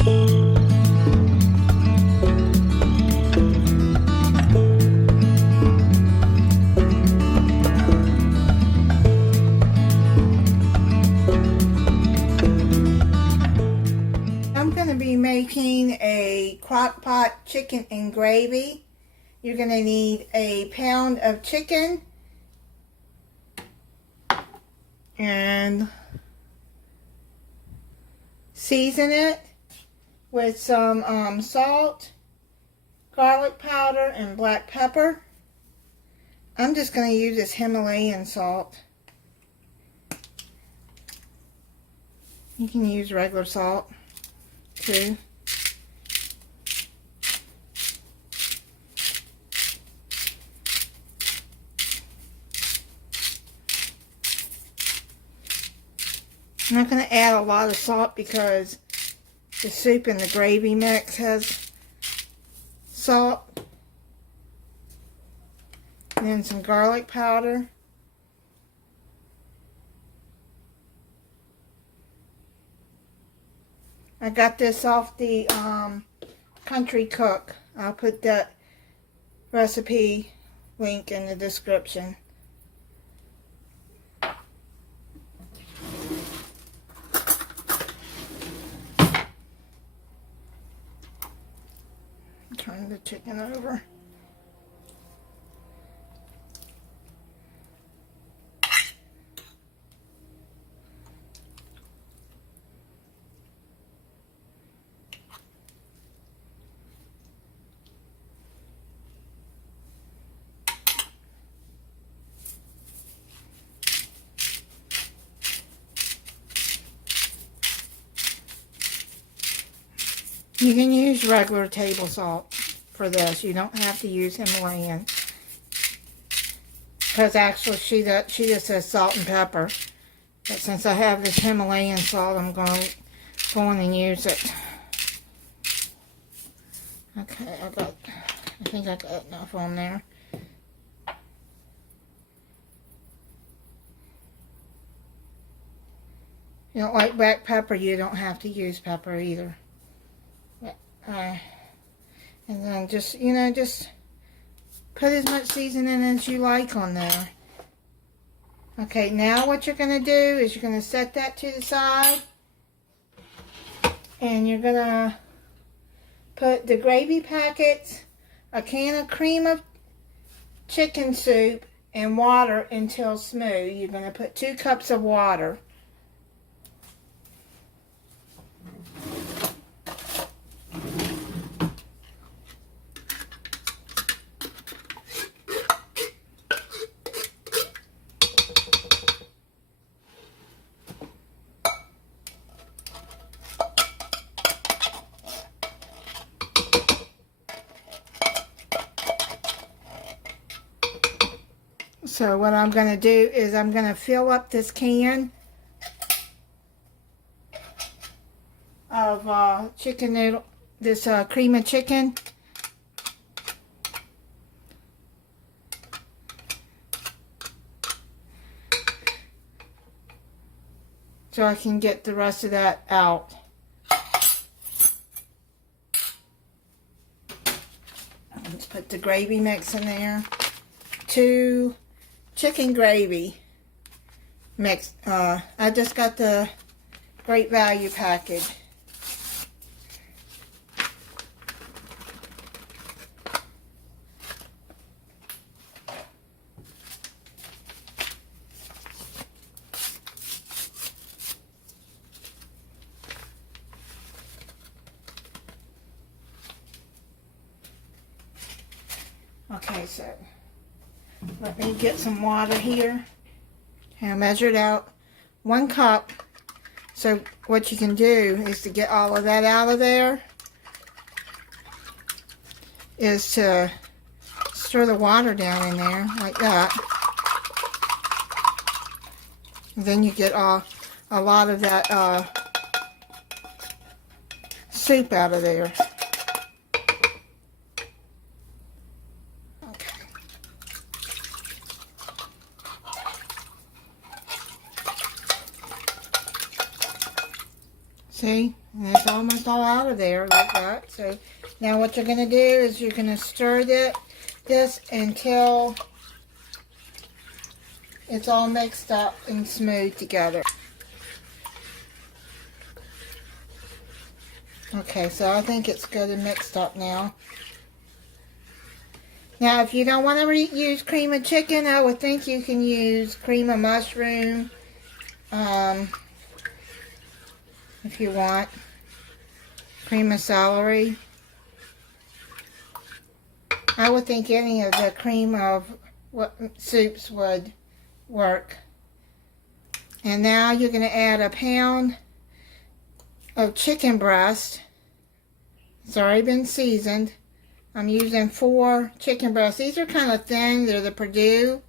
I'm going to be making a Crockpot chicken and gravy. You're going to need a pound of chicken and season it with some salt, garlic powder, and black pepper. I'm just going to use this Himalayan salt. You can use regular salt too. I'm not going to add a lot of salt because the soup and the gravy mix has salt. And then some garlic powder. I got this off the Country Cook. I'll put that recipe link in the description. Turn the chicken over. You can use regular table salt for this. You don't have to use Himalayan. Because actually she just says salt and pepper. But since I have this Himalayan salt, I'm going to go on and use it. Okay, I think I got enough on there. You don't like black pepper, you don't have to use pepper either. And then just put as much seasoning as you like on there. Okay, now what you're going to do is you're going to set that to the side. And you're going to put the gravy packets, a can of cream of chicken soup, and water until smooth. You're going to put 2 cups of water. So what I'm going to do is I'm going to fill up this can of chicken noodle, this cream of chicken. So I can get the rest of that out. Let's put the gravy mix in there. 2 chicken gravy mix. I just got the Great Value package. Okay, so let me get some water here. And I measured out 1 cup. So what you can do is to get all of that out of there is to stir the water down in there like that. And then you get a lot of that soup out of there. See, and there's all almost all out of there like that. So now what you're going to do is you're going to stir this until it's all mixed up and smooth together. Okay, so I think it's good and mixed up now. Now, if you don't want to use cream of chicken, I would think you can use cream of mushroom, if you want. Cream of celery. I would think any of the cream of soups would work. And now you're going to add a pound of chicken breast. It's already been seasoned. I'm using 4 chicken breasts. These are kind of thin. They're the Purdue.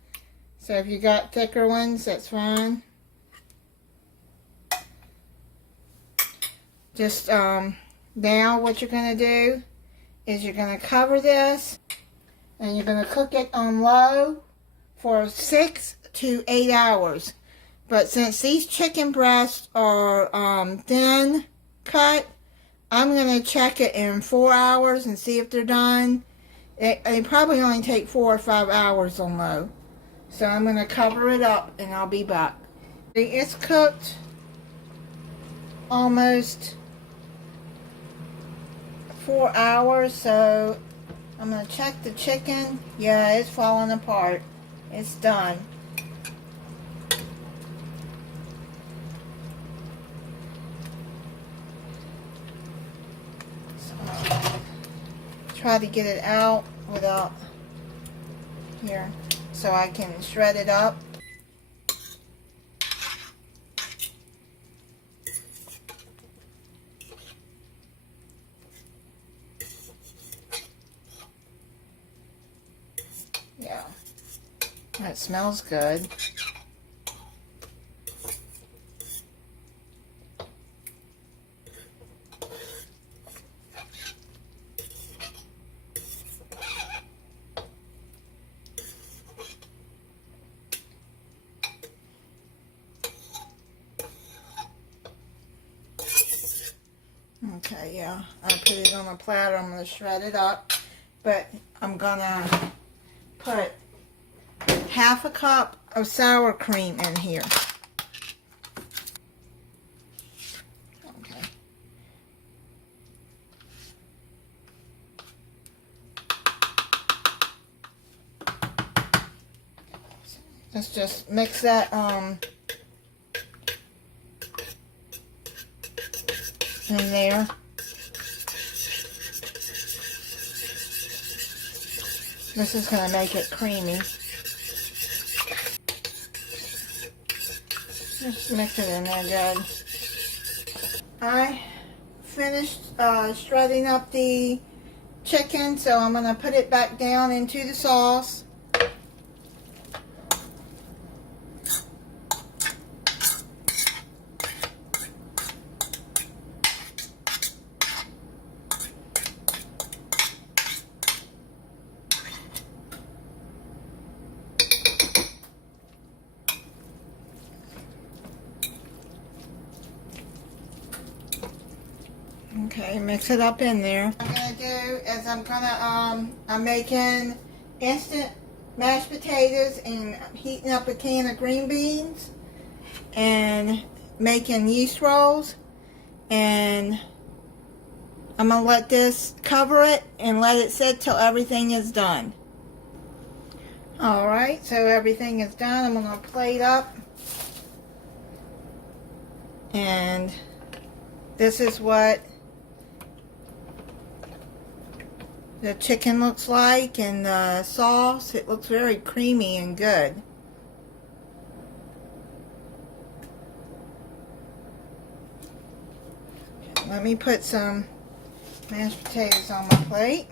So if you got thicker ones, that's fine. Just now what you're going to do is you're going to cover this and you're going to cook it on low for 6 to 8 hours. But since these chicken breasts are thin cut, I'm going to check it in 4 hours and see if they're done. They probably only take 4 or 5 hours on low. So I'm going to cover it up and I'll be back. It's cooked almost 4 hours, so I'm going to check the chicken. Yeah, it's falling apart. It's done. Try to get it out without here so I can shred it up. Yeah, that smells good. Okay, yeah, I put it on a platter. I'm going to shred it up, but I'm going to put half a cup of sour cream in here. Okay. Let's just mix that in there. This is going to make it creamy. Just mix it in there good. I finished shredding up the chicken, so I'm going to put it back down into the sauce. Okay, mix it up in there. What I'm gonna do is I'm making instant mashed potatoes and heating up a can of green beans and making yeast rolls, and I'm gonna let this cover it and let it sit till everything is done. Alright, so everything is done. I'm gonna plate up, and this is what the chicken looks like, and the sauce, it looks very creamy and good. Let me put some mashed potatoes on my plate.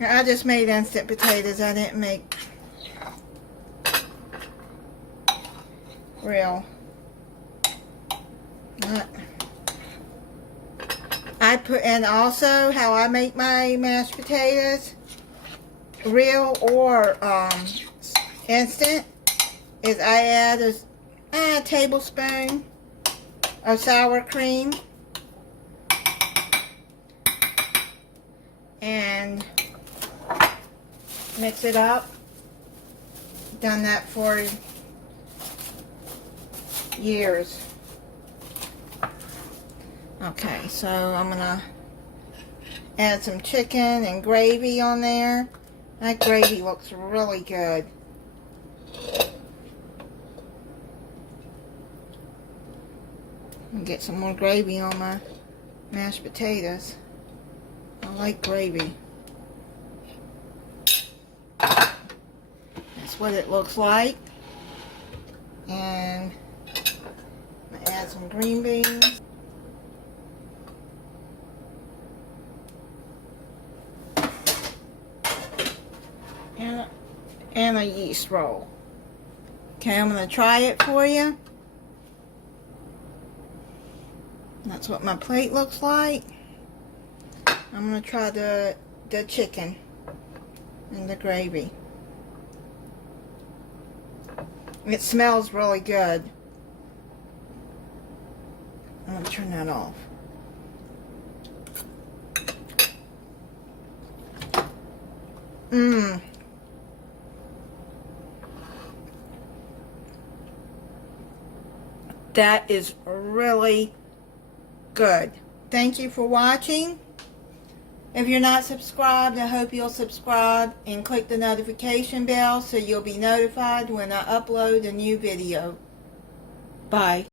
I just made instant potatoes. I didn't make real. I put in also how I make my mashed potatoes, real or instant, is I add a tablespoon of sour cream. And mix it up. Done that for years. Okay, so I'm gonna add some chicken and gravy on there. That gravy looks really good. And get some more gravy on my mashed potatoes. I like gravy. That's what it looks like. And I'm gonna add some green beans. And a yeast roll. Okay, I'm going to try it for you. That's what my plate looks like. I'm going to try the chicken and the gravy. It smells really good. I'm going to turn that off. Mmm. That is really good. Thank you for watching. If you're not subscribed, I hope you'll subscribe and click the notification bell so you'll be notified when I upload a new video. Bye.